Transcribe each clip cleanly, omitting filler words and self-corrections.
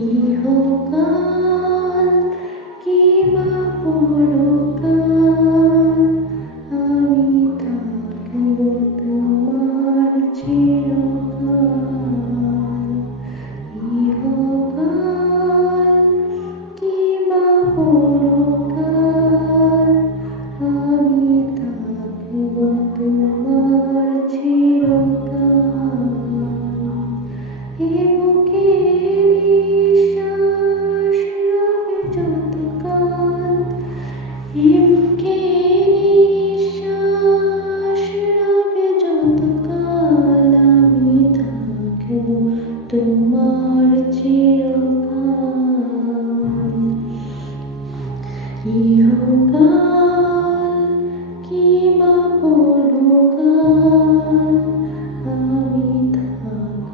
ইহকাল কিবা পরকাল আমি থাকব তোমার চিরকাল। ইহকাল কিবা পরকাল আমি থাকব তোমার চিরকাল। এ বুকে নিঃশ্বাস রবে যতকাল, এ বুকে নিঃশ্বাস রবে যতকাল আমি থাকব তোমার চিরকাল। ইহকাল কিবা পরকাল আমি থাকব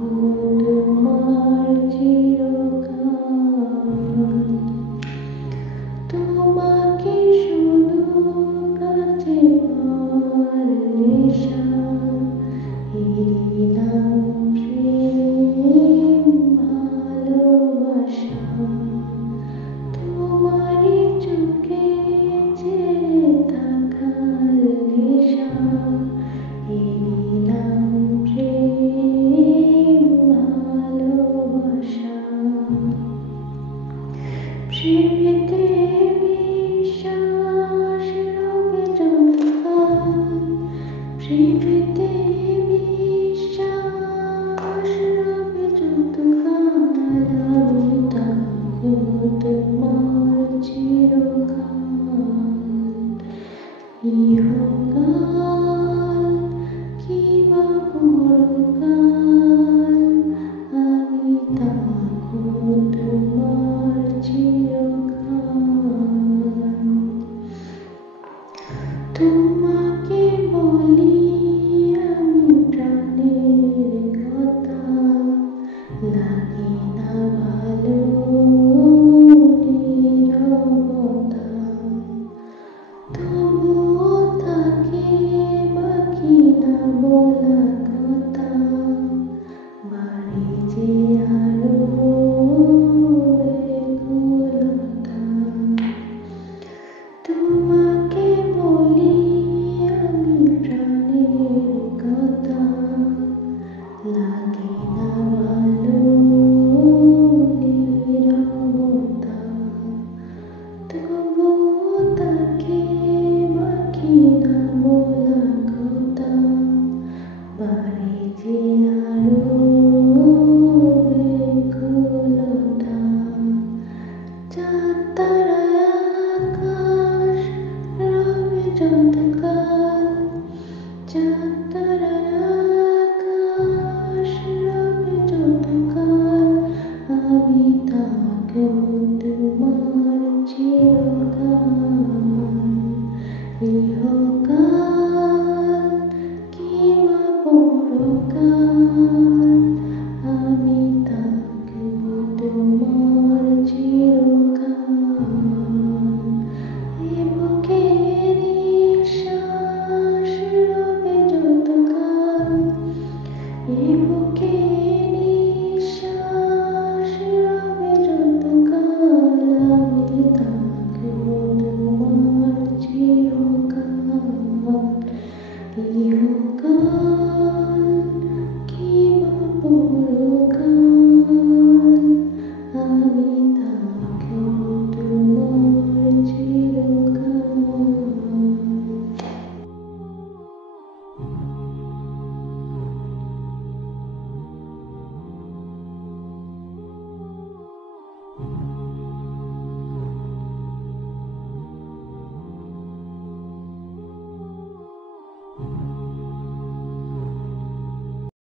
তোমার চিরকাল। তোমাকে শুধু কাছে পাওয়ার নেশা, এরই নাম প্রেম ভালোবাসা। তোমারই চোখে চেয়ে থাকার নেশা, এরই নাম প্রেম ভালোবাসা। প্রেমেতে বিশ্বাস রবে যতকাল, প্রেমেতে বিশ্বাস রবে যতকাল আমি থাকব তোমার চিরকাল। ইহকাল কিবা পরকাল আমি থাকব তোমার চিরকাল। তোমাকে বলি আমি প্রাণের কথা, লাগে না ভালো নীরবতা। তবুও থাকে বাকি না বলা কথা, বাড়ি যে আরো ব্যাকুলতা। তোমাকে বলি আমি প্রাণের কথা, লাগে না ভালো নীরবতা। তবুও থাকে বাকি না বলা কথা, বাড়ি যে আরো ব্যাকুলতা। চাঁদ তারায় আকাশ রবে যতকাল, চাঁদ তারায় আকাশ রবে যতকাল আমি থাকব